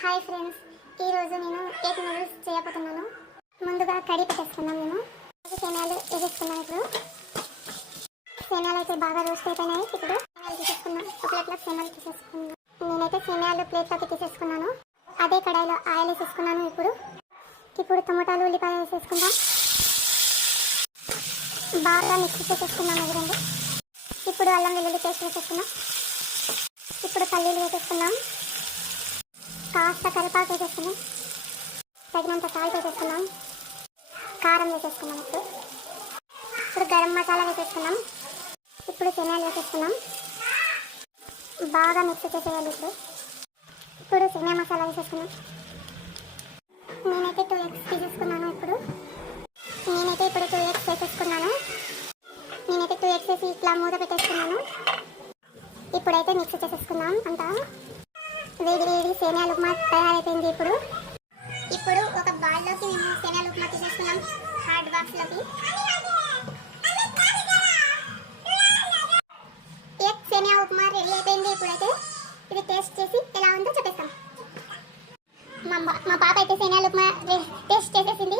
Hi friends, ఈరోజు నేను cake noodles చేయబోతున్నాను. ముందుగా కర్రీ పెట్టేసుకున్నాం. మేము సేమియాలు వేసేసుకున్నాం. ఇప్పుడు సేమియాలు అయితే బాగా రోస్ట్ అయిపోయినాయి. ఇప్పుడు సేమియాలు తీసేసుకున్నాం. ఒక ప్లేట్లో సేమియాలు తీసేసుకున్నాను. నేనైతే సేమియాలు ప్లేట్లోకి తీసేసుకున్నాను. అదే కడాయిలో ఆయిల్ వేసేసుకున్నాను. ఇప్పుడు టమోటాలు ఉల్లిపాయ వేసేసుకుందాం. బాగా మిక్స్ చేసేసుకున్నాం. ఇవి రెండు. ఇప్పుడు అల్లం వెల్లుల్లి పేస్ట్ వేసేసుకున్నాం. ఇప్పుడు పల్లీలు వేసేసుకున్నాం. కాస్త కరివేపాకు వేసేసుకున్నాం. తగినంత సాల్ట్ వేసేసుకున్నాం. కారం వేసేసుకున్నాం. ఇప్పుడు గరం మసాలా వేసేసుకున్నాం. ఇప్పుడు సేమియాలు వేసేసుకున్నాం. బాగా మిక్స్ చేసేయాలి. ఇప్పుడు సేమియా మసాలా వేసేసుకున్నాం. నేనైతే 2 eggs తీసేసుకున్నాను. నేనైతే ఇప్పుడు 2 eggs వేసేసుకున్నాను. నేనైతే 2 eggs వేసి ఇట్లా మూత పెట్టేసుకున్నాను. ఇప్పుడైతే మిక్స్ చేసేసుకున్నాం. అంతా వేడి వేడి సేమియాల ఉప్మా తయారైపోయింది. ఇప్పుడు ఒక బౌల్లోకి మేము సేమియాల ఉప్మా తీసేసుకున్నాం. హాట్ బాక్స్లోకి ఎగ్ సేమియా ఉప్మా రెడీ అయిపోయింది. ఇప్పుడైతే ఇది టేస్ట్ చేసి ఎలా ఉందో చెప్పేస్తాం. మా పాప అయితే సేమియాల ఉప్మా టేస్ట్ చేసేసింది.